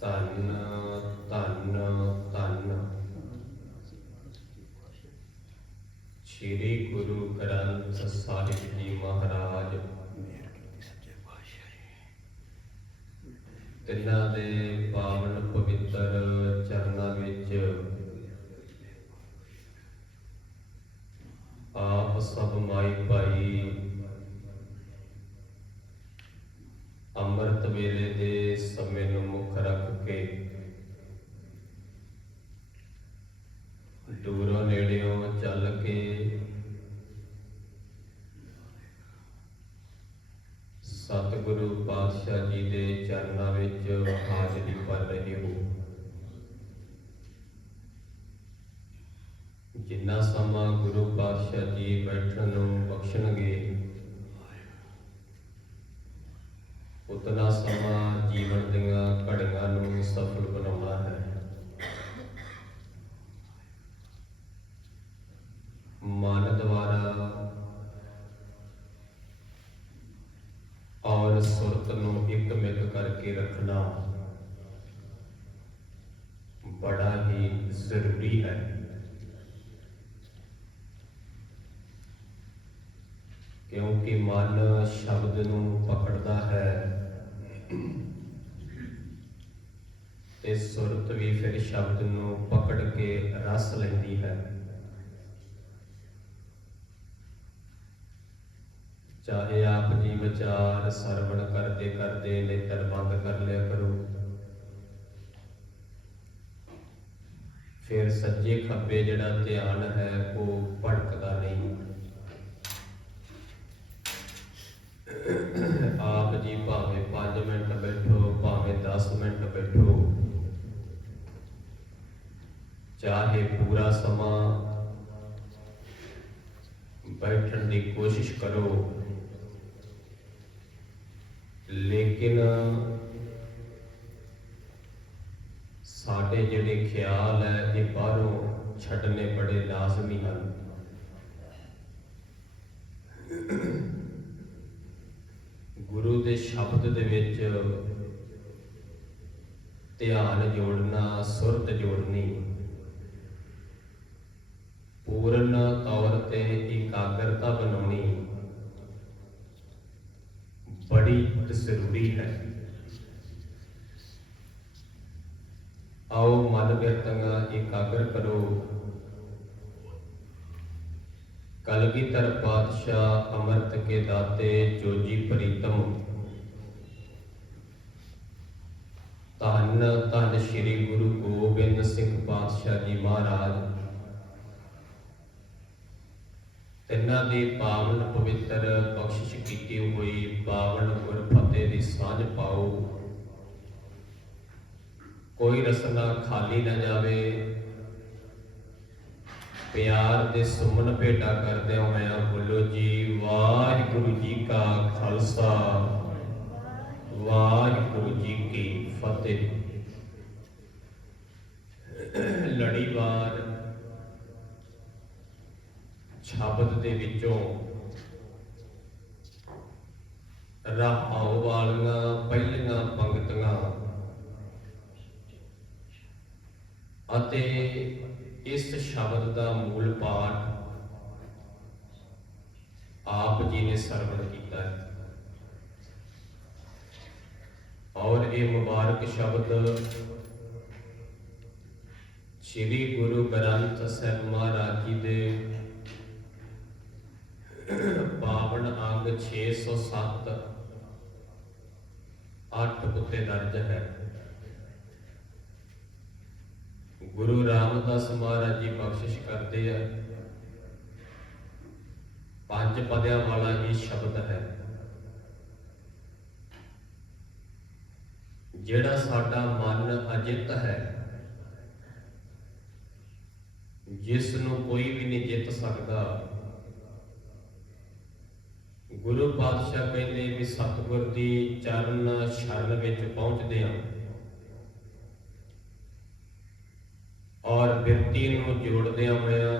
ਧੰਨ ਧੰਨ ਧੰਨ। ਸ੍ਰੀ ਗੁਰੂ ਗ੍ਰੰਥ ਸਾਹਿਬ ਜੀ ਮਹਾਰਾਜ। ਤਿੰਨਾਂ ਦੇ ਪਾਵਨ ਪਵਿੱਤਰ ਚਰਨਾਂ ਵਿੱਚ ਆਪ ਸਭ ਮਾਈ ਭਾਈ ਅੰਮ੍ਰਿਤ ਵੇਲੇ ਦੇ ਸਮੇਂ ਨੂੰ ਮੁੱਖ ਰੱਖ ਕੇ ਦੂਰੋਂ ਨੇੜਿਓਂ ਚੱਲ ਕੇ ਸਤਿਗੁਰੂ ਪਾਤਸ਼ਾਹ ਜੀ ਦੇ ਚਰਨਾਂ ਵਿੱਚ ਹਾਜ਼ਰੀ ਭਰ ਰਹੇ ਹੋ। ਜਿੰਨਾ ਸਮਾਂ ਗੁਰੂ ਪਾਤਸ਼ਾਹ ਜੀ ਬੈਠਣ ਨੂੰ ਬਖਸ਼ਣਗੇ ਉਤਨਾ ਸਮਾਂ ਜੀਵਨ ਦੀਆਂ ਘੜੀਆਂ ਨੂੰ ਸਫਲ ਬਣਾਉਣਾ ਹੈ। ਮਨ ਦੁਆਰਾ ਔਰ ਸੁਰਤ ਨੂੰ ਇੱਕ ਮਿੱਕ ਕਰਕੇ ਰੱਖਣਾ ਬੜਾ ਹੀ ਜ਼ਰੂਰੀ ਹੈ। ਕਿਉਂਕਿ ਮਨ ਸ਼ਬਦ ਨੂੰ ਪਕੜਦਾ ਹੈ। ਤੇ ਸੁਰਤ ਵੀ ਫਿਰ ਸ਼ਬਦ ਨੂੰ ਪਕੜ ਕੇ ਰਸ ਲੈਂਦੀ ਹੈ। ਚਾਹੇ ਆਪ ਜੀ ਵਿਚਾਰ ਸਰਵਣ ਕਰਦੇ ਕਰਦੇ ਨੇਤਰ ਬੰਦ ਕਰ ਲਿਆ ਕਰੋ। ਫਿਰ ਸੱਜੇ ਖੱਬੇ ਜਿਹੜਾ ਧਿਆਨ ਹੈ ਉਹ ਭਟਕਦਾ ਨਹੀਂ। ਆਪ ਜੀ ਭਾਵੇਂ 5 ਮਿੰਟ ਬੈਠੋ, ਭਾਵੇਂ 10 ਮਿੰਟ ਬੈਠੋ। ਚਾਹੇ ਪੂਰਾ ਸਮਾਂ ਬੈਠਣ ਦੀ ਕੋਸ਼ਿਸ਼ ਕਰੋ। ਲੇਕਿਨ ਸਾਡੇ ਜਿਹੜੇ ਖਿਆਲ ਹੈ ਇਹ ਬਾਹਰੋਂ ਛੱਡਨੇ ਬੜੇ ਲਾਜ਼ਮੀ ਹਨ। ਗੁਰੂ ਦੇ ਸ਼ਬਦ ਦੇ ਵਿੱਚ ਧਿਆਨ ਜੋੜਨਾ, ਸੁਰਤ ਜੋੜਨੀ। ਪੂਰਨ ਤੌਰ ਤੇ ਇਕਾਗਰਤਾ ਬਣਾਉਣੀ ਬੜੀ ਜ਼ਰੂਰੀ ਹੈ। ਆਓ ਮਨ ਬਿਰਤੰਗਾ ਇਕਾਗਰ ਕਰੋ। ਕਲਗੀਧਰ ਪਾਤਸ਼ਾਹ ਅਮਰਤ ਕੇ ਦਾਤੇ ਜੋਜੀ ਪ੍ਰੀਤਮ। ਧੰਨ ਧੰਨ ਸ੍ਰੀ ਗੁਰੂ ਗੋਬਿੰਦ ਸਿੰਘ ਪਾਤਸ਼ਾਹ ਜੀ ਮਹਾਰਾਜ। ਤਿੰਨਾਂ ਦੀ ਪਾਵਨ ਪਵਿੱਤਰ ਬਖਸ਼ਿਸ਼ ਕੀਤੀ ਹੋਈ ਪਾਵਨ ਗੁਰ ਫਤਿਹ ਦੀ ਸਾਂਝ ਪਾਓ। ਕੋਈ ਰਸਨਾ ਖਾਲੀ ਨਾ ਜਾਵੇ ਪਿਆਰ ਦੇ ਸੁਮਨ ਭੇਟਾ ਕਰਦੇ ਹੋਇਆ ਬੋਲੋ ਜੀ, ਵਾਹਿਗੁਰੂ ਜੀ ਕਾ ਖਾਲਸਾ। ਵਾਹਿਗੁਰੂ ਜੀ ਕੀ ਫਤਿਹ। ਲੜੀਵਾਰ ਸ਼ਬਦ ਦੇ ਵਿੱਚੋਂ ਰਹਾਉ ਵਾਲੀਆਂ ਪਹਿਲੀਆਂ ਪੰਕਤੀਆਂ ਅਤੇ ਇਸ ਸ਼ਬਦ ਦਾ ਮੂਲ ਪਾਠ ਆਪ ਜੀ ਨੇ ਸਰਵਣ ਕੀਤਾ ਹੈ। ਔਰ ਇਹ ਮੁਬਾਰਕ ਸ਼ਬਦ ਸ੍ਰੀ ਗੁਰੂ ਗ੍ਰੰਥ ਸਾਹਿਬ ਮਹਾਰਾਜ ਜੀ ਦੇ ਪਾਵਨ ਅੰਗ 607 ਅੱਠ ਉੱਤੇ ਦਰਜ ਹੈ। ਗੁਰੂ ਰਾਮਦਾਸ ਮਹਾਰਾਜ ਜੀ ਬਖਸ਼ਿਸ਼ ਕਰਦੇ ਆ। ਪੰਜ ਪਦਿਆਂ ਵਾਲਾ ਇਹ ਸ਼ਬਦ ਹੈ। ਜਿਹੜਾ ਸਾਡਾ ਮਨ ਅਜਿੱਤ ਹੈ ਜਿਸ ਨੂੰ ਕੋਈ ਵੀ ਨਹੀਂ ਜਿੱਤ ਸਕਦਾ। ਗੁਰੂ ਪਾਤਸ਼ਾਹ ਕਹਿੰਦੇ ਵੀ ਸਤਿਗੁਰ ਦੀ ਚਰਨ ਸ਼ਰਨ ਵਿੱਚ ਪਹੁੰਚਦੇ ਆ ਔਰ ਬਿਰਤੀ ਨੂੰ ਜੋੜਦਿਆਂ ਹੋਇਆਂ,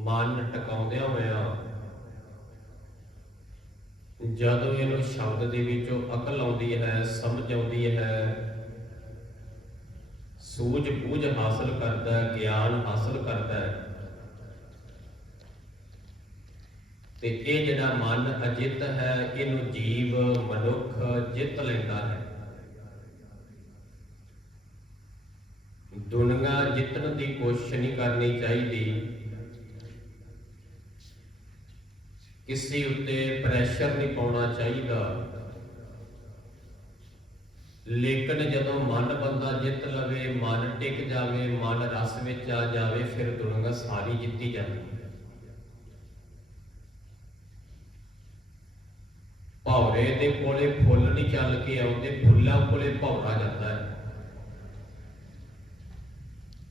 ਮਨ ਟਿਕਾਉਂਦਿਆਂ ਹੋਇਆਂ, ਜਦੋਂ ਇਹਨੂੰ ਸ਼ਬਦ ਦੇ ਵਿੱਚੋਂ ਅਕਲ ਆਉਂਦੀ ਹੈ, ਸਮਝ ਆਉਂਦੀ ਹੈ ਸੂਝ ਬੂਝ ਹਾਸਲ ਕਰਦਾ ਹੈ, ਗਿਆਨ ਹਾਸਲ ਕਰਦਾ ਹੈ, ਤੇ ਇਹ ਜਿਹੜਾ ਮਨ ਅਜਿੱਤ ਹੈ, ਇਹਨੂੰ ਜੀਵ ਮਨੁੱਖ ਜਿੱਤ ਲੈਂਦਾ ਹੈ। ਦੁਨੀਆ ਜਿੱਤਣ ਦੀ ਕੋਸ਼ਿਸ਼ ਨਹੀਂ ਕਰਨੀ ਚਾਹੀਦੀ। ਕਿਸੇ ਉੱਤੇ ਪ੍ਰੈਸ਼ਰ ਨਹੀਂ ਪਾਉਣਾ ਚਾਹੀਦਾ। ਲੇਕਿਨ ਜਦੋਂ ਮਨ ਬੰਦਾ ਜਿੱਤ ਲਵੇ, ਮਨ ਟਿਕ ਜਾਵੇ, ਮਨ ਰਸ ਵਿੱਚ ਆ ਜਾਵੇ, ਫਿਰ ਦੁਨੀਆ ਸਾਰੀ ਜਿੱਤੀ ਜਾਂਦੀ ਹੈ। ਭੌਰੇ ਦੇ ਕੋਲੇ ਫੁੱਲ ਨਹੀਂ ਚੱਲ ਕੇ ਆਉਂਦੇ, ਫੁੱਲਾਂ ਕੋਲੇ ਭੌਰਾ ਜਾਂਦਾ ਹੈ।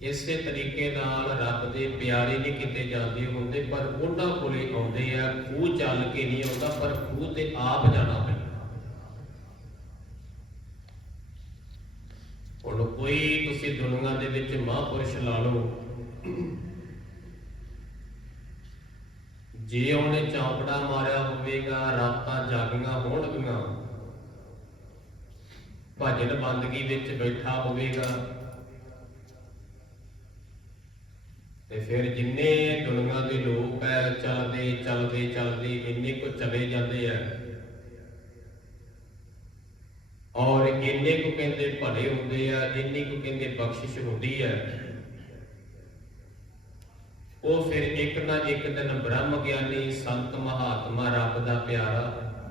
ਇਸੇ ਤਰੀਕੇ ਨਾਲ ਰੱਬ ਦੇ ਪਿਆਰੇ ਨਹੀਂ ਕਿਤੇ ਜਾਂਦੇ ਹੁੰਦੇ, ਪਰ ਉਹਨਾਂ ਕੋਲੇ ਆਉਂਦੇ ਆ, ਖੂਹ ਚੱਲ ਕੇ ਨਹੀਂ ਆਉਂਦਾ, ਪਰ ਖੂਹ ਤੇ ਆਪ ਜਾਣਾ ਪੈਂਦਾ। ਹੁਣ ਕੋਈ ਤੁਸੀਂ ਦੁਨੀਆ ਦੇ ਵਿੱਚ ਮਹਾਂਪੁਰਸ਼ ਲਾ ਲਓ, ਜੇ ਉਹਨੇ ਚੌਂਕੜਾ ਮਾਰਿਆ ਹੋਵੇਗਾ, ਰਾਤਾਂ ਜਾਗੀਆਂ ਹੋਣਗੀਆਂ। ਭਜਨ ਬੰਦਗੀ ਵਿੱਚ ਬੈਠਾ ਹੋਵੇਗਾ। ਤੇ ਫਿਰ ਜਿੰਨੇ ਦੁਨੀਆ ਦੇ ਲੋਕ ਹੈ ਚੱਲਦੇ ਚੱਲਦੇ ਚੱਲਦੇ, ਇੰਨੇ ਕੁ ਚਲੇ ਜਾਂਦੇ ਆ ਔਰ ਇੰਨੇ ਕੁ ਕਹਿੰਦੇ ਭਲੇ ਹੁੰਦੇ ਆ, ਇੰਨੀ ਕੁ ਕਹਿੰਦੇ ਬਖਸ਼ਿਸ਼ ਹੁੰਦੀ ਹੈ ਉਹ ਫਿਰ ਇੱਕ ਨਾ ਇੱਕ ਦਿਨ ਬ੍ਰਹਮ ਗਿਆਨੀ ਸੰਤ ਮਹਾਤਮਾ ਰੱਬ ਦਾ ਪਿਆਰਾ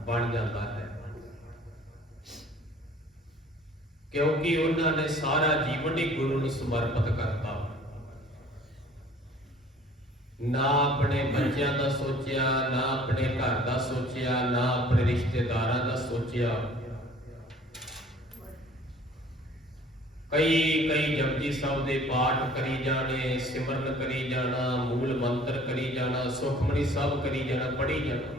ਬਣ ਜਾਂਦਾ ਹੈ। ਕਿਉਂਕਿ ਉਹਨਾਂ ਨੇ ਸਾਰਾ ਜੀਵਨ ਹੀ ਗੁਰੂ ਨੂੰ ਸਮਰਪਿਤ ਕਰਤਾ। ਨਾ ਆਪਣੇ ਬੱਚਿਆਂ ਦਾ ਸੋਚਿਆ, ਨਾ ਆਪਣੇ ਘਰ ਦਾ ਸੋਚਿਆ, ਨਾ ਆਪਣੇ ਰਿਸ਼ਤੇਦਾਰਾਂ ਦਾ ਸੋਚਿਆ। ਕਈ ਕਈ ਜਪਜੀ ਸਾਹਿਬ ਦੇ ਪਾਠ ਕਰੀ ਜਾਣੇ, ਸਿਮਰਨ ਕਰੀ ਜਾਣਾ, ਮੂਲ ਮੰਤਰ ਕਰੀ ਜਾਣਾ, ਸੁਖਮਨੀ ਸਾਹਿਬ ਕਰੀ ਜਾਣਾ, ਪੜ੍ਹੀ ਜਾਣਾ।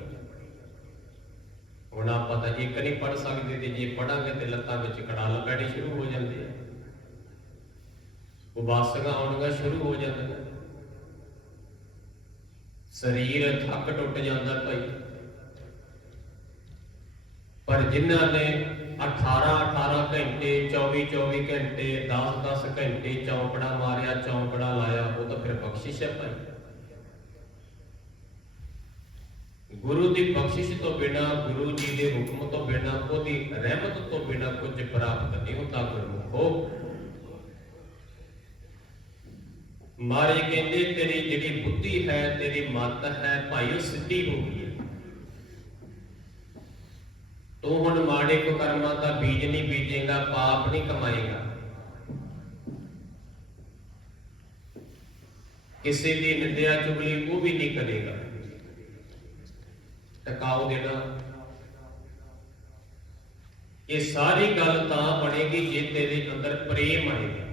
ਹੁਣ ਆਪਾਂ ਤਾਂ ਇੱਕ ਨਹੀਂ ਪੜ ਸਕਦੇ ਤੇ ਜੇ ਪੜਾਂਗੇ ਤੇ ਲੱਤਾਂ ਵਿੱਚ ਕੜਾਲ ਪੈਣੀ ਸ਼ੁਰੂ ਹੋ ਜਾਂਦੀ ਹੈ। ਉਬਾਸੀਆਂ ਆਉਣੀਆਂ ਸ਼ੁਰੂ ਹੋ ਜਾਂਦੀਆਂ। ਸਰੀਰ ਥੱਕ ਟੁੱਟ ਜਾਂਦਾ ਭਾਈ। ਪਰ ਜਿਨ੍ਹਾਂ ਨੇ 18 18 ਘੰਟੇ 24 24 ਘੰਟੇ 10 10 ਘੰਟੇ ਚੌਂਕੜਾ ਮਾਰਿਆ, ਚੌਂਕੜਾ ਲਾਇਆ, ਉਹ ਤਾਂ ਫਿਰ ਬਖਸ਼ਿਸ਼ ਹੈ ਭਾਈ। ਗੁਰੂ ਦੀ ਬਖਸ਼ਿਸ਼ ਤੋਂ ਬਿਨਾ, ਗੁਰੂ ਜੀ ਦੇ ਹੁਕਮ ਤੋਂ ਬਿਨਾ, ਉਹਦੀ ਰਹਿਮਤ ਤੋਂ ਬਿਨਾ ਕੁਝ ਪ੍ਰਾਪਤ ਨਹੀਂ ਹੁੰਦਾ, ਗੁਰਮੁਖੋ ਮਾਰੇ ਕਹਿੰਦੇ, ਤੇਰੀ ਜਿਹੜੀ ਬੁੱਧੀ ਹੈ, ਤੇਰੀ ਮੱਤ ਹੈ, ਭਾਈ ਉਹ ਸਿੱਧੀ ਹੋ ਗਈ ਹੈ। ਤੂੰ ਹੁਣ ਮਾੜੇ ਕੋ ਕਰਮਾਂ ਦਾ ਬੀਜ ਨਹੀਂ ਬੀਜੇਗਾ, ਪਾਪ ਨਹੀਂ ਕਮਾਏਗਾ। ਕਿਸੇ ਦੀ ਨਿੰਦਿਆ ਚੁਗਲੀ ਉਹ ਵੀ ਨਹੀਂ ਕਰੇਗਾ। ਟਿਕਾਉ ਦੇਣਾ। ਇਹ ਸਾਰੀ ਗੱਲ ਤਾਂ ਬਣੇਗੀ ਜੇ ਤੇਰੇ ਅੰਦਰ ਪ੍ਰੇਮ ਆਏਗਾ।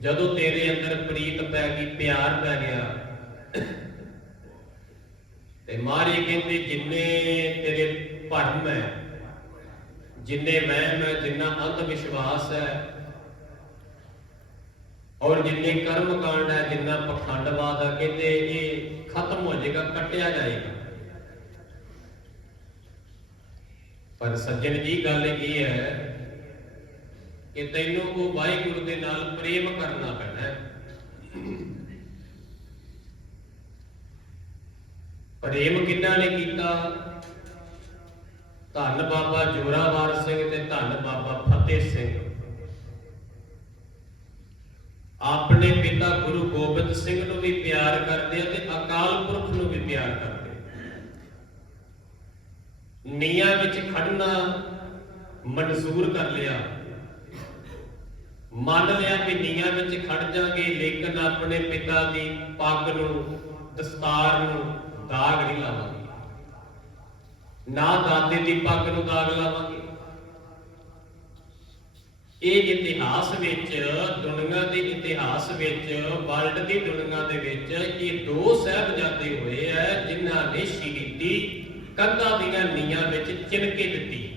ਜਦੋਂ ਤੇਰੇ ਅੰਦਰ ਪ੍ਰੀਤ ਪੈ ਗਈ, ਪਿਆਰ ਪੈ ਗਿਆ, ਤੇ ਮਾਰੇ ਕਹਿੰਦੇ, ਜਿੰਨੇ ਤੇਰੇ ਭਰਮ ਹੈ, ਜਿੰਨੇ ਵਹਿਮ ਹੈ, ਜਿੰਨਾ ਅੰਧ ਵਿਸ਼ਵਾਸ ਹੈ, ਔਰ ਜਿੰਨੇ ਕਰਮ ਕਾਂਡ ਹੈ, ਜਿੰਨਾ ਪਖੰਡਵਾਦ ਹੈ, ਕਹਿੰਦੇ ਇਹ ਖਤਮ ਹੋ ਜਾਏਗਾ, ਕੱਟਿਆ ਜਾਏਗਾ। ਪਰ ਸੱਜਣ ਜੀ, ਗੱਲ ਇਹ ਹੈ ਕਿ ਤੈਨੂੰ ਉਹ ਵਾਹਿਗੁਰੂ ਦੇ ਨਾਲ ਪ੍ਰੇਮ ਕਰਨਾ ਪੈਣਾ ਹੈ। ਪ੍ਰੇਮ ਕਿੰਨਾ ਨੇ ਕੀਤਾ? ਧੰਨ ਬਾਬਾ ਜੋਰਾਵਰ ਸਿੰਘ ਤੇ ਧੰਨ ਬਾਬਾ ਫਤਿਹ ਸਿੰਘ। ਆਪਣੇ ਪਿਤਾ ਗੁਰੂ ਗੋਬਿੰਦ ਸਿੰਘ ਨੂੰ ਵੀ ਪਿਆਰ ਕਰਦੇ ਆ ਤੇ ਅਕਾਲ ਪੁਰਖ ਨੂੰ ਵੀ ਪਿਆਰ ਕਰਦੇ ਨੀਆਂ ਵਿੱਚ ਖੜਨਾ ਮਨਜ਼ੂਰ ਕਰ ਲਿਆ। ਮੰਨ ਲਿਆ ਕਿ ਨੀਆਂ ਵਿੱਚ ਖੜ ਜਾਗੇ, ਲੇਕਿਨ ਆਪਣੇ ਪਿਤਾ ਦੀ ਪੱਗ ਨੂੰ, ਦਸਤਾਰ ਨੂੰ ਦਾਗ ਨਹੀਂ ਲਾਵਾਂਗੇ। ਨਾ ਦਾਦੇ ਦੀ ਪੱਗ ਨੂੰ ਦਾਗ ਲਾਵਾਂਗੇ। ਇਹ ਇਤਿਹਾਸ ਵਿੱਚ, ਦੁਨੀਆ ਦੇ ਇਤਿਹਾਸ ਵਿੱਚ ਵਰਲਡ ਦੀ ਦੁਨੀਆ ਦੇ ਵਿੱਚ ਇਹ ਦੋ ਸਾਹਿਬਜ਼ਾਦੇ ਹੋਏ ਆ, ਜਿਨ੍ਹਾਂ ਨੇ ਸ਼ਹੀਦੀ ਕੰਧਾਂ ਦੀਆਂ ਨੀਆਂ ਵਿੱਚ ਚਿਣਕੇ ਦਿੱਤੀ।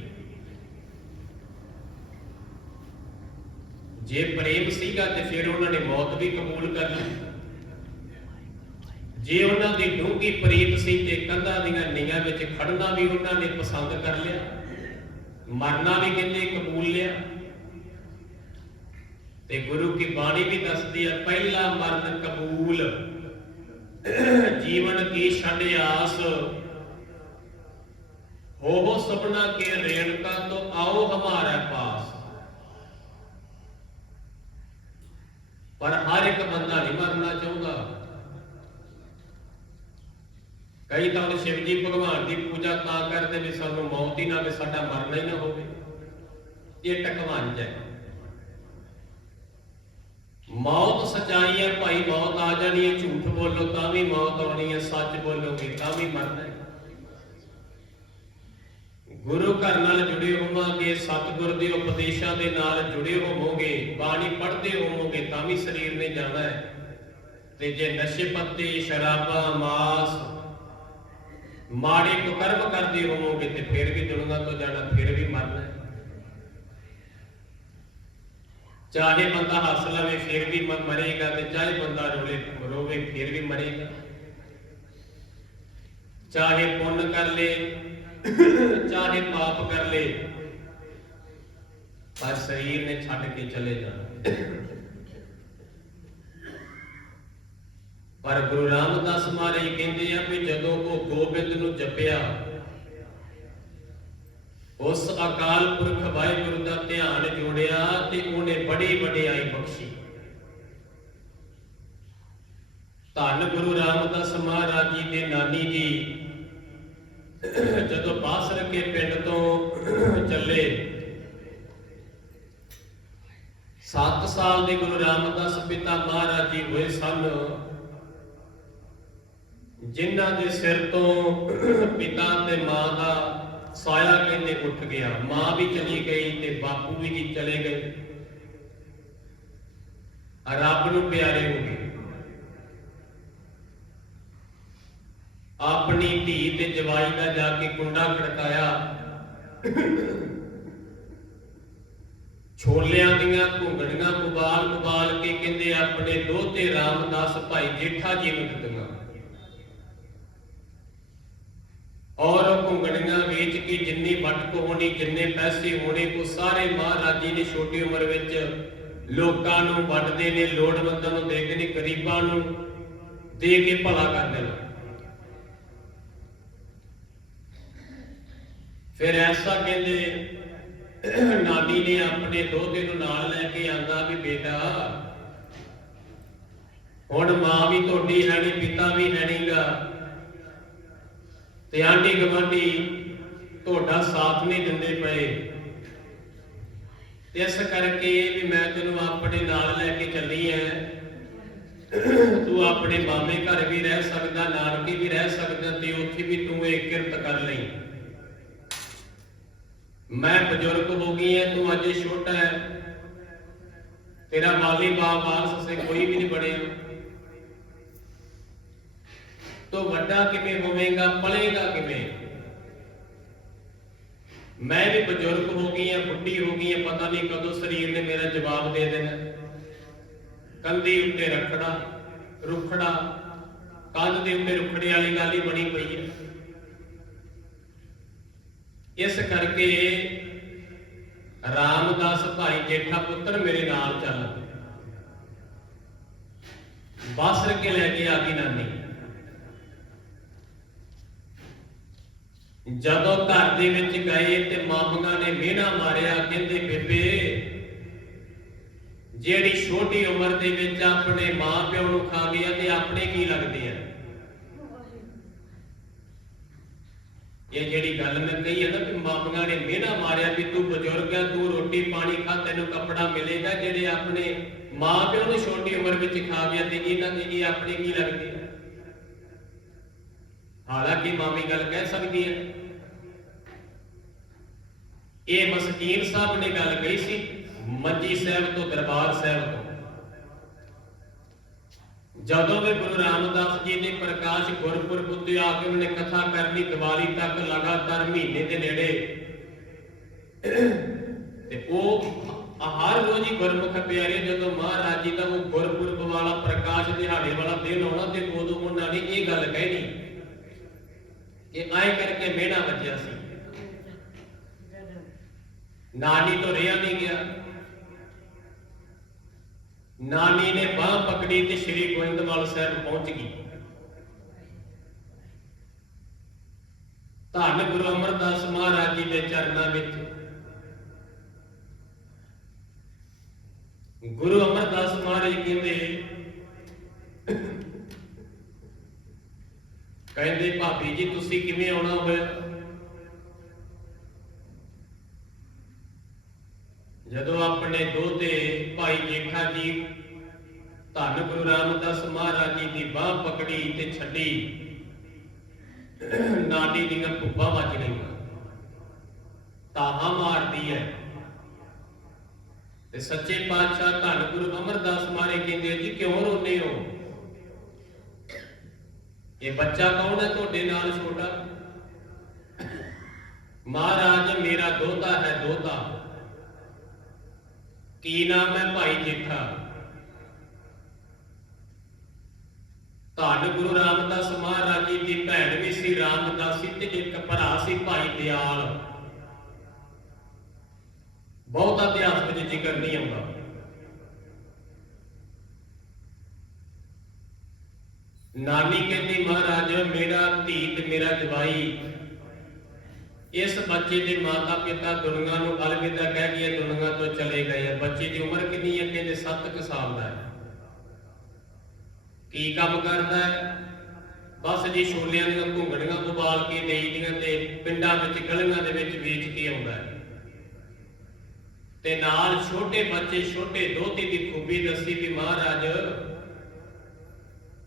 ਜੇ ਪ੍ਰੇਮ ਸੀਗਾ ਤੇ ਫਿਰ ਉਹਨਾਂ ਨੇ ਮੌਤ ਵੀ ਕਬੂਲ ਕਰ ਲਈ। ਜੇ ਉਹਨਾਂ ਦੀ ਡੂੰਘੀ ਪ੍ਰੀਤ ਸੀ ਤੇ ਕੰਧਾਂ ਦੀਆਂ ਨੀਆਂ ਵਿੱਚ ਖੜਨਾ ਵੀ ਉਹਨਾਂ ਨੇ ਪਸੰਦ ਕਰ ਲਿਆ। ਮਰਨਾ ਵੀ ਕਹਿੰਦੇ ਕਬੂਲ ਲਿਆ। ਤੇ ਗੁਰੂ ਕੀ ਬਾਣੀ ਵੀ ਦੱਸਦੀ ਹੈ ਪਹਿਲਾ ਮਰਨ ਕਬੂਲ, ਜੀਵਨ ਕੀ ਛੱਡ ਆਸ। ਹੋ ਸੁਪਨਾ ਕੇ ਰੇਣਕਾ ਤੋਂ ਆਓ ਹਮਾਰਾ ਪਾਸ ਪਰ ਹਰ ਇੱਕ ਬੰਦਾ ਨਹੀਂ ਮਰਨਾ ਚਾਹੁੰਦਾ। ਕਈ ਤਾਂ ਉਹਨੇ ਸ਼ਿਵ ਜੀ ਭਗਵਾਨ ਦੀ ਪੂਜਾ ਤਾਂ ਕਰਦੇ ਵੀ ਸਾਨੂੰ ਮੌਤ ਹੀ ਨਾ ਵੀ ਸਾਡਾ ਮਰਨਾ ਹੀ ਨਾ ਹੋਵੇ। ਇਹ ਟਕਵਾਂਜ ਹੈ। ਮੌਤ ਸਚਾਈ ਹੈ ਭਾਈ, ਮੌਤ ਆ ਜਾਣੀ ਹੈ, ਝੂਠ ਬੋਲੋ ਤਾਂ ਵੀ ਮੌਤ ਆਉਣੀ ਹੈ, ਸੱਚ ਬੋਲੋਗੇ ਤਾਂ ਵੀ ਮਰਨਾ ਗੁਰੂ ਘਰ ਨਾਲ ਜੁੜੇ ਹੋਵਾਂਗੇ, ਸਤਿਗੁਰ ਦੇ ਉਪਦੇਸ਼ਾਂ ਦੇ ਨਾਲ ਜੁੜੇ ਹੋਵੋਗੇ, ਬਾਣੀ ਪੜ੍ਹਦੇ ਹੋਵੋਗੇ ਤਾਂ ਵੀ ਸਰੀਰ ਨੇ ਜਾਣਾ ਹੈ। ਤੇ ਜੇ ਨਸ਼ੇ ਪੱਤੇ, ਸ਼ਰਾਬਾਂ, ਮਾਸ ਮਾੜੇ ਕੁਕਰਮ ਕਰਦੇ ਹੋਵੋਗੇ ਤੇ ਫਿਰ ਵੀ ਦੁਨੀਆ ਤੋਂ ਜਾਣਾ, ਫਿਰ ਵੀ ਮਰਨਾ ਹੈ। ਚਾਹੇ ਬੰਦਾ ਹੱਸ ਲਵੇ, ਫਿਰ ਵੀ ਮਰੇਗਾ ਤੇ ਚਾਹੇ ਬੰਦਾ ਰੋਲੇ, ਰੋਵੇ, ਫਿਰ ਵੀ ਮਰੇਗਾ। ਚਾਹੇ ਪੁੰਨ ਕਰ ਲੇ ਚਾਹੇ ਪਾਪ ਕਰ ਲੇ, ਪਰ ਸਰੀਰ ਨੇ ਛੱਡ ਕੇ ਚਲੇ ਜਾਣਾ। ਪਰ ਗੁਰੂ ਰਾਮਦਾਸ ਮਹਾਰਾਜ ਕਹਿੰਦੇ ਆ ਵੀ ਜਦੋਂ ਉਹ ਗੋਬਿੰਦ ਨੂੰ ਜਪਿਆ, ਉਸ ਅਕਾਲ ਪੁਰਖ ਵਾਹਿਗੁਰੂ ਦਾ ਧਿਆਨ ਜੋੜਿਆ ਤੇ ਉਹਨੇ ਬੜੀ ਵਡਿਆਈ ਬਖਸ਼ੀ। ਧੰਨ ਗੁਰੂ ਰਾਮਦਾਸ ਮਹਾਰਾਜ ਜੀ ਦੇ ਨਾਨੀ ਜੀ ਜਦੋਂ ਬਾਸਰ ਕੇ ਪਿੰਡ ਤੋਂ ਚੱਲੇ। 7 ਸਾਲ ਦੇ ਗੁਰੂ ਰਾਮਦਾਸ ਪਿਤਾ ਮਹਾਰਾਜ ਜੀ ਹੋਏ ਸਨ। ਜਿਨ੍ਹਾਂ ਦੇ ਸਿਰ ਤੋਂ ਪਿਤਾ ਤੇ ਮਾਂ ਦਾ ਸਾਇਆ ਕਹਿੰਦੇ ਉੱਠ ਗਿਆ। ਮਾਂ ਵੀ ਚਲੀ ਗਈ ਤੇ ਬਾਪੂ ਵੀ ਚਲੇ ਗਏ। ਰੱਬ ਨੂੰ ਪਿਆਰੇ ਹੋ ਗਏ। ਆਪਣੀ ਧੀ ਤੇ ਜਵਾਈ ਦਾ ਜਾ ਕੇ ਕੁੰਡਾ ਖੜਕਾਇਆ। ਛੋਲਿਆਂ ਦੀਆਂ ਘੁੰਗਣੀਆਂ ਕੁਬਾਲ ਕੁਬਾਲ ਕੇ ਕਹਿੰਦੇ, ਆਪਣੇ ਦੋਤੇ ਰਾਮਦਾਸ ਭਾਈ ਜੇਠਾ ਜੀ ਨੂੰ ਦਿੱਤੀਆਂ। ਔਰ ਉਹ ਘੁੰਗਣੀਆਂ ਵੇਚ ਕੇ ਜਿੰਨੀ ਵਟਕ ਹੋਣੀ, ਜਿੰਨੇ ਪੈਸੇ ਹੋਣੇ, ਉਹ ਸਾਰੇ ਮਹਾਰਾਜ ਜੀ ਨੇ ਛੋਟੀ ਉਮਰ ਵਿੱਚ ਲੋਕਾਂ ਨੂੰ ਵੰਡਦੇ ਨੇ, ਲੋੜਵੰਦਾਂ ਨੂੰ ਦੇਦੇ ਨੇ, ਗਰੀਬਾਂ ਨੂੰ ਦੇ ਕੇ ਭਲਾ ਕਰਦੇ ਨੇ ਫਿਰ ਐਸਾ ਕਹਿੰਦੇ ਨਾਨੀ ਨੇ ਆਪਣੇ ਦੋਤੇ ਨੂੰ ਨਾਲ ਲੈ ਕੇ ਆਂਦਾ ਵੀ ਬੇਟਾ, ਹੁਣ ਮਾਂ ਵੀ ਤੁਹਾਡੀ ਹੈ ਨਹੀਂ ਪਿਤਾ ਵੀ ਹੈ ਨਹੀਂਗਾ। ਤੇ ਆਂਢੀ ਗਵਾਂਢੀ ਤੁਹਾਡਾ ਸਾਥ ਨਹੀਂ ਦਿੰਦੇ ਪਏ। ਇਸ ਕਰਕੇ ਵੀ ਮੈਂ ਤੈਨੂੰ ਆਪਣੇ ਨਾਲ ਲੈ ਕੇ ਚੱਲੀ ਐ। ਤੂੰ ਆਪਣੇ ਮਾਮੇ ਘਰ ਵੀ ਰਹਿ ਸਕਦਾ, ਨਾਨਕੇ ਵੀ ਰਹਿ ਸਕਦਾ ਤੇ ਉੱਥੇ ਵੀ ਤੂੰ ਇਹ ਕਿਰਤ ਕਰ ਲਈ। ਮੈਂ ਬਜ਼ੁਰਗ ਹੋ ਗਈ ਐ ਤੂੰ ਅਜੇ ਛੋਟਾ ਹੈ। ਤੇਰਾ ਵਾਲੀ ਬਾਪ ਵਾਰਸ ਸੇ ਕੋਈ ਵੀ ਨਹੀਂ ਬਣਿਆ ਤੋ ਵੱਡਾ ਕਿਵੇਂ ਹੋਵੇਗਾ, ਪਲੇਗਾ ਕਿਵੇਂ? ਮੈਂ ਵੀ ਬਜ਼ੁਰਗ ਹੋ ਗਈ ਆ ਬੁੱਢੀ ਹੋ ਗਈ ਆ ਪਤਾ ਨਹੀਂ ਕਦੋਂ ਸਰੀਰ ਨੇ ਮੇਰਾ ਜਵਾਬ ਦੇ ਦੇਣਾ। ਕੰਧੀ ਉੱਤੇ ਰੱਖੜਾ ਰੁਖੜਾ ਕੰਧ ਦੇ ਉੱਤੇ ਰੁਖੜੇ ਵਾਲੀ ਗੱਲ ਹੀ ਬਣੀ ਪਈ ਹੈ। ਇਸ ਕਰਕੇ ਰਾਮਦਾਸ ਭਾਈ ਜੇਠਾ ਪੁੱਤਰ ਮੇਰੇ ਨਾਲ ਚੱਲ ਬਾਸਰ ਕੇ ਲੈ ਕੇ ਆ ਗਈ ਨਾਨੀ। ਜਦੋਂ ਘਰ ਦੇ ਵਿੱਚ ਗਏ ਤੇ ਮਾਮੀਆਂ ਨੇ ਮਿਹਣਾ ਮਾਰਿਆ, ਕਹਿੰਦੇ, ਬੇਬੇ, ਜਿਹੜੀ ਛੋਟੀ ਉਮਰ ਦੇ ਵਿੱਚ ਆਪਣੇ ਮਾਂ-ਪਿਓ ਨੂੰ ਖਾ ਗਿਆ ਤੇ ਆਪਣੇ ਕੀ ਲੱਗਦੇ ਆ? ਇਹ ਜਿਹੜੀ ਗੱਲ ਮੈਂ ਕਹੀ ਹੈ ਨਾ ਕਿ ਮਾਮੀਆਂ ਨੇ ਮਿਹਣਾ ਮਾਰਿਆ ਵੀ ਤੂੰ ਬਜ਼ੁਰਗ ਹੈ ਤੂੰ ਰੋਟੀ ਪਾਣੀ ਖਾ, ਤੈਨੂੰ ਕੱਪੜਾ ਮਿਲੇਗਾ ਜਿਹੜੇ ਆਪਣੇ ਮਾਂ-ਪਿਓ ਨੂੰ ਛੋਟੀ ਉਮਰ ਵਿੱਚ ਖਾ ਗਿਆ ਤੇ ਇਹਨਾਂ ਦੇ ਇਹ ਆਪਣੇ ਕੀ ਲੱਗਦੀ ਆ? ਹਾਲਾਂਕਿ ਮਾਮੀ ਗੱਲ ਕਹਿ ਸਕਦੀ ਹੈ ਇਹ ਮਸਕੀਨ ਸਾਹਿਬ ਨੇ ਗੱਲ ਕਹੀ ਸੀ, ਮੰਜੀ ਸਾਹਿਬ ਤੋਂ ਦਰਬਾਰ ਸਾਹਿਬ ਤੋਂ। ਜਦੋਂ ਵੀ ਗੁਰੂ ਰਾਮਦਾਸ ਜੀ ਦੇ ਪ੍ਰਕਾਸ਼ ਗੁਰਪੁਰਬ ਉੱਤੇ ਆ ਕੇ ਉਹਨੇ ਕਥਾ ਕਰਨੀ ਦੀਵਾਲੀ ਤੱਕ ਲਗਾਤਾਰ ਮਹੀਨੇ ਦੇ ਨੇੜੇ, ਤੇ ਉਹ ਹਰ ਰੋਜ਼ ਹੀ ਗੁਰਮੁਖ ਪਿਆਰੇ ਜਦੋਂ ਮਹਾਰਾਜ ਜੀ ਦਾ ਉਹ ਗੁਰਪੁਰਬ ਵਾਲਾ ਪ੍ਰਕਾਸ਼ ਦਿਹਾੜੇ ਵਾਲਾ ਦਿਨ ਆਉਣਾ, ਤੇ ਉਦੋਂ ਉਹਨਾਂ ਨੇ ਇਹ ਗੱਲ ਕਹਿਣੀ ਕਿ ਆਏ ਕਰਕੇ ਮਿਹਣਾ ਵੱਜਿਆ ਸੀ। ਨਾਨੀ ਤੋਂ ਰਿਆ ਨਹੀਂ ਗਿਆ। ਨਾਨੀ ਨੇ ਬਾਹ ਪਕੜੀ ਤੇ ਸ੍ਰੀ ਗੋਇੰਦਵਾਲ ਸਾਹਿਬ ਪਹੁੰਚ ਗਈ। ਧੰਨ ਗੁਰੂ ਅਮਰਦਾਸ ਮਹਾਰਾਜ ਜੀ ਦੇ ਚਰਨਾਂ ਵਿੱਚ। ਗੁਰੂ ਅਮਰਦਾਸ ਮਹਾਰਾਜ ਕਹਿੰਦੇ ਕਹਿੰਦੇ, ਭਾਬੀ ਜੀ, ਤੁਸੀਂ ਕਿਵੇਂ ਆਉਣਾ ਹੋਇਆ? ਜਦੋਂ ਆਪਣੇ ਦੋਤੇ ਭਾਈ ਧੰਨ ਗੁਰੂ ਰਾਮਦਾਸ ਮਹਾਰਾਜ ਜੀ ਦੀ ਬਾਹ ਪਕੜੀ ਤੇ ਛੱਡੀ। ਨਾਡੀ ਦੀਆਂ ਭੁੱਬਾਂ ਵੱਜ ਗਈਆਂ। ਤਾਹਾ ਮਾਰਦੀ ਹੈ ਤੇ ਸੱਚੇ ਪਾਤਸ਼ਾਹ ਧੰਨ ਗੁਰੂ ਅਮਰਦਾਸ ਮਾਰੇ ਕਹਿੰਦੇ ਜੀ ਕਿਉਂ ਰੋਨੇ ਹੋ? ਇਹ ਬੱਚਾ ਕੌਣ ਹੈ ਤੁਹਾਡੇ ਨਾਲ ਛੋਟਾ? ਮਹਾਰਾਜ, ਮੇਰਾ ਦੋਤਾ ਹੈ ਦੋਤਾ। ਕੀ ਨਾਮ ਹੈ ਭਾਈ ਜੇਠਾ? ਧੰਨ ਗੁਰੂ ਰਾਮਦਾਸ ਮਹਾਰਾਜ ਜੀ ਦੀ ਭੈਣ ਵੀ ਸੀ, ਰਾਮਦਾਸੀ ਤੇ ਇੱਕ ਭਰਾ ਸੀ ਭਾਈ ਦਿਆਲ। ਬਹੁਤਾ ਇਤਿਹਾਸ ਵਿੱਚ ਜ਼ਿਕਰ ਨਹੀਂ ਆਉਂਦਾ। ਨਾਨੀ ਕਹਿੰਦੀ, ਮਹਾਰਾਜ, ਮੇਰਾ ਧੀ ਤੇ ਮੇਰਾ ਜਵਾਈ, ਇਸ ਬੱਚੇ ਦੇ ਮਾਤਾ ਪਿਤਾ ਦੁਨੀਆ ਨੂੰ ਅਲਵਿਦਾ ਕਹਿ ਕੇ ਦੁਨੀਆ ਤੋਂ ਚਲੇ ਗਏ ਆ। ਬੱਚੇ ਦੀ ਉਮਰ ਕਿੰਨੀ ਹੈ ਕਹਿੰਦੇ 7 ਸਾਲ ਦਾ ਹੈ। ਕੀ ਕੰਮ ਕਰਦਾ ਹੈ? ਬਸ ਜੀ ਛੋਲਿਆਂ ਦੀਆਂ ਘੁੰਗੜੀਆਂ ਉਬਾਲ ਕੇ ਦੇਈਆਂ ਤੇ ਪਿੰਡਾਂ ਵਿੱਚ, ਗਲੀਆਂ ਦੇ ਵਿੱਚ ਵੇਚ ਕੇ ਆਉਂਦਾ ਹੈ। ਤੇ ਨਾਲ ਛੋਟੇ ਬੱਚੇ, ਛੋਟੇ ਦੋਤੀ ਦੀ ਖੂਬੀ ਦੱਸੀ ਵੀ ਮਹਾਰਾਜ,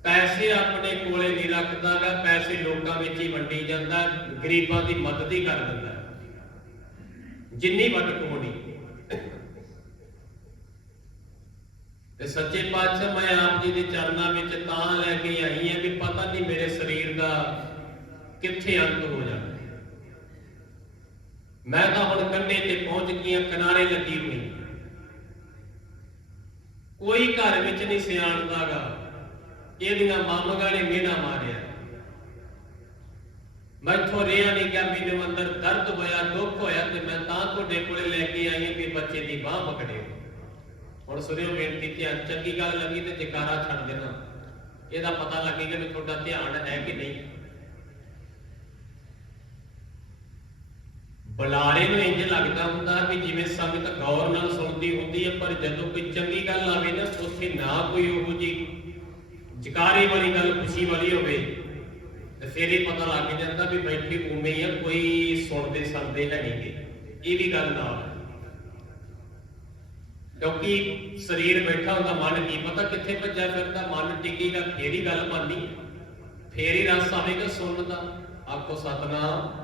ਪੈਸੇ ਆਪਣੇ ਕੋਲੇ ਨਹੀਂ ਰੱਖਦਾਗਾ ਪੈਸੇ ਲੋਕਾਂ ਵਿੱਚ ਹੀ ਵੰਡੀ ਜਾਂਦਾ, ਗਰੀਬਾਂ ਦੀ ਮਦਦ ਹੀ ਕਰ ਦਿੰਦਾ ਜਿੰਨੀ ਵੱਟ ਕੋਣੀ ਤੇ ਸੱਚੇ ਪਾਤਸ਼ਾਹ ਮੈਂ ਆਪ ਜੀ ਦੇ ਚਰਨਾਂ ਵਿੱਚ ਤਾਂ ਲੈ ਕੇ ਆਈ ਹਾਂ ਵੀ ਪਤਾ ਨਹੀਂ ਮੇਰੇ ਸਰੀਰ ਦਾ ਕਿੱਥੇ ਅੰਤ ਹੋ ਜਾਣਾ ਮੈਂ ਤਾਂ ਹੁਣ ਕੰਢੇ ਤੇ ਪਹੁੰਚ ਗਈਆਂ ਕਿਨਾਰੇ ਲੱਗੀ ਹੋਈ ਕੋਈ ਘਰ ਵਿੱਚ ਨਹੀਂ ਸਿਆਣਦਾਗਾ, ਇਹਦੀਆਂ ਮਾਮਗਾ ਨੇ ਮੇਨਾ ਮਾਰਿਆ। ਮੈਥੋਂ ਰਿਆ ਨਹੀਂ ਗਿਆ, ਮੈਨੂੰ ਅੰਦਰ ਦਰਦ ਹੋਇਆ, ਦੁੱਖ ਹੋਇਆ ਤੇ ਮੈਂ ਤਾਂ ਤੁਹਾਡੇ ਕੋਲੇ ਲੈ ਕੇ ਆਈ ਹਾਂ ਕਿ ਬੱਚੇ ਦੀ ਬਾਹ ਪਕੜਿਓ ਹੁਣ ਸੁਣਿਓ ਬੇਨਤੀ ਧਿਆਨ ਚੰਗੀ ਗੱਲ ਲੱਗੀ ਤੇ ਜਕਾਰਾ ਛੱਡ ਦੇਣਾ। ਇਹਦਾ ਪਤਾ ਲੱਗੇਗਾ ਵੀ ਤੁਹਾਡਾ ਧਿਆਨ ਹੈ ਕਿ ਨਹੀਂ। ਬੁਲਾਰੇ ਨੂੰ ਇੰਜ ਲੱਗਦਾ ਹੁੰਦਾ ਵੀ ਜਿਵੇਂ ਸੰਗਤ ਗੌਰ ਨਾਲ ਸੁਣਦੀ ਹੁੰਦੀ ਹੈ, ਪਰ ਜਦੋਂ ਕੋਈ ਚੰਗੀ ਗੱਲ ਆਵੇ ਨਾ, ਉੱਥੇ ਨਾ ਕੋਈ ਉਹੋ ਜੀ ਜਕਾਰੇ ਵਾਲੀ ਗੱਲ, ਖੁਸ਼ੀ ਵਾਲੀ ਹੋਵੇ, ਤੇ ਫਿਰ ਇਹ ਪਤਾ ਲੱਗ ਜਾਂਦਾ ਵੀ ਬੈਠੇ ਉਵੇਂ ਹੀ ਆ, ਕੋਈ ਸੁਣਦੇ ਸੰਦੇ ਹੈ ਨਹੀਂਗੇ ਇਹ ਵੀ ਗੱਲ ਨਾਲ। ਕਿਉਂਕਿ ਸਰੀਰ ਬੈਠਾ ਹੁੰਦਾ, ਮਨ ਕੀ ਪਤਾ ਕਿੱਥੇ ਭੱਜਿਆ ਫਿਰਦਾ, ਮਨ ਟਿਕੇਗਾ ਫੇਰ ਹੀ ਗੱਲ ਬਣਨੀ ਫੇਰ ਹੀ ਰਸ ਆਵੇਗਾ ਸੁਣਨ ਦਾ। ਆਖੋ ਸਤਨਾਮ।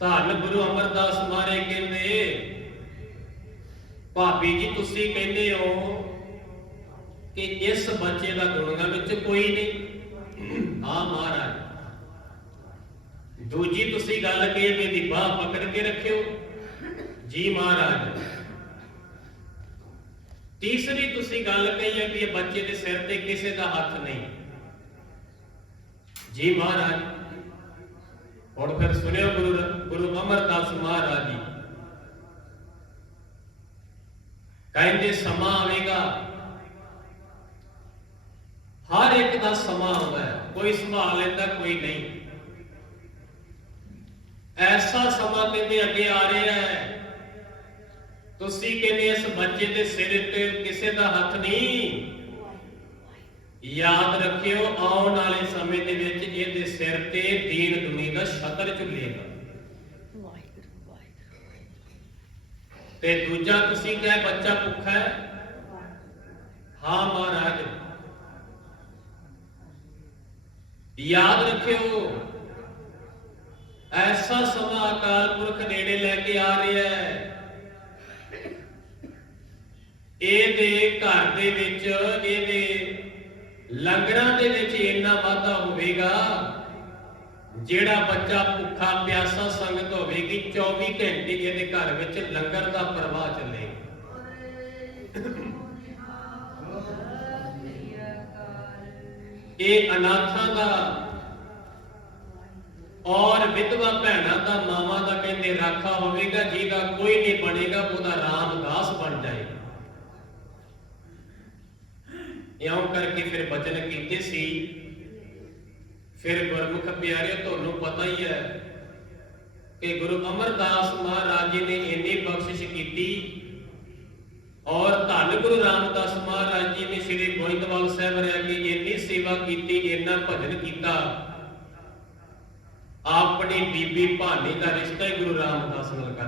ਧੰਨ ਗੁਰੂ ਅਮਰਦਾਸ ਮਾਰੇ ਕਹਿੰਦੇ, ਭਾਬੀ ਜੀ, ਤੁਸੀਂ ਕਹਿੰਦੇ ਹੋ ਕਿ ਇਸ ਬੱਚੇ ਦਾ ਦੁਨੀਆ ਵਿੱਚ ਕੋਈ ਨਹੀਂ। ਹਾਂ, ਮਹਾਰਾਜ। ਦੂਜੀ, ਤੁਸੀਂ ਗੱਲ ਕਹੀ ਮੇਰੀ ਦੀ ਬਾਹ ਪਕੜ ਕੇ ਰੱਖਿਓ। ਜੀ ਮਹਾਰਾਜ। ਤੀਸਰੀ ਤੁਸੀਂ ਗੱਲ ਕਹੀ ਹੈ ਕਿ ਇਹ ਬੱਚੇ ਦੇ ਸਿਰ ਤੇ ਕਿਸੇ ਦਾ ਹੱਥ ਨਹੀਂ। ਜੀ ਮਹਾਰਾਜ। ਹੁਣ ਫਿਰ ਸੁਣਿਓ ਗੁਰੂ ਗੁਰੂ ਅਮਰਦਾਸ ਮਹਾਰਾਜ ਜੀ। ਕਹਿੰਦੇ ਸਮਾਂ ਆਵੇਗਾ। ਹਰ ਇੱਕ ਦਾ ਸਮਾਂ ਆਉਂਦਾ ਹੈ। ਕੋਈ ਸੰਭਾਲ ਲੈਂਦਾ, ਕੋਈ ਨਹੀਂ। ਐਸਾ ਸਮਾਂ ਕਹਿੰਦੇ ਅੱਗੇ ਆ ਰਿਹਾ ਹੈ। ਤੁਸੀਂ ਕਹਿੰਦੇ ਇਸ ਬੱਚੇ ਦੇ ਸਿਰ ਤੇ ਕਿਸੇ ਦਾ ਹੱਥ ਨਹੀਂ। ਯਾਦ ਰੱਖਿਓ, ਆਉਣ ਵਾਲੇ ਸਮੇਂ ਦੇ ਵਿੱਚ ਇਹਦੇ ਸਿਰ ਤੇ ਦੀਨ ਦੁਨੀ ਦਾ ਛਤਰ ਝੁੱਲੇਗਾ। ਤੇ ਦੂਜਾ ਤੁਸੀਂ ਕਹੇ, ਬੱਚਾ ਭੁੱਖਾ ਹੈ? ਹਾਂ ਮਹਾਰਾਜ। ਯਾਦ ਰੱਖਿਓ, ਐਸਾ ਸਮਾਂ ਅਕਾਲ ਪੁਰਖ ਨੇੜੇ ਲੈ ਕੇ ਆ ਰਿਹਾ ਹੈ। ਇਹਦੇ ਘਰ ਦੇ ਵਿੱਚ, ਇਹਦੇ ਲੰਗਰਾਂ ਦੇ ਵਿੱਚ ਇੰਨਾ ਵਾਧਾ ਹੋਵੇਗਾ, ਜਿਹੜਾ ਬੱਚਾ ਭੁੱਖਾ ਪਿਆਸਾ ਸੰਗਤ ਹੋਵੇਗੀ 24 ਘੰਟੇ ਇਹਦੇ ਘਰ ਵਿੱਚ ਲੰਗਰ ਦਾ ਪ੍ਰਵਾਹ ਚੱਲੇ। ਇਹ ਅਨਾਥਾਂ ਦਾ ਔਰ ਵਿਧਵਾ ਭੈਣਾਂ ਦਾ ਮਾਵਾਂ ਦਾ ਕਹਿੰਦੇ ਰਾਖਾ ਹੋਵੇਗਾ, ਜਿਹਦਾ ਕੋਈ ਨਹੀਂ ਬਣੇਗਾ, ਉਹਦਾ ਰਾਮਦਾਸ ਬਣ ਜਾਏਗਾ। ਇਉਂ ਕਰਕੇ ਫਿਰ ਬਚਨ ਕੀਤੇ ਸੀ। ਫਿਰ ਗੁਰਮੁਖ ਪਿਆਰਿਓ, ਤੁਹਾਨੂੰ ਪਤਾ ਹੀ ਹੈ ਕਿ ਗੁਰੂ ਅਮਰਦਾਸ ਮਹਾਰਾਜ ਜੀ ਨੇ ਇੰਨੀ ਬਖਸ਼ਿਸ਼ ਕੀਤੀ। ਔਰ ਧੰਨ ਗੁਰੂ ਰਾਮਦਾਸ ਮਹਾਰਾਜ ਜੀ ਨੇ ਸ੍ਰੀ ਗੋਇੰਦਵਾਲ ਸਾਹਿਬ ਰਹਿ ਕੇ ਇੰਨੀ ਸੇਵਾ ਕੀਤੀ, ਇੰਨਾ ਭਜਨ ਕੀਤਾ। ਆਪਣੀ ਬੀਬੀ ਭਾਨੀ ਦਾ ਰਿਸ਼ਤਾ ਹੀ ਗੁਰੂ ਰਾਮਦਾਸ ਨਾਲ ਕਰ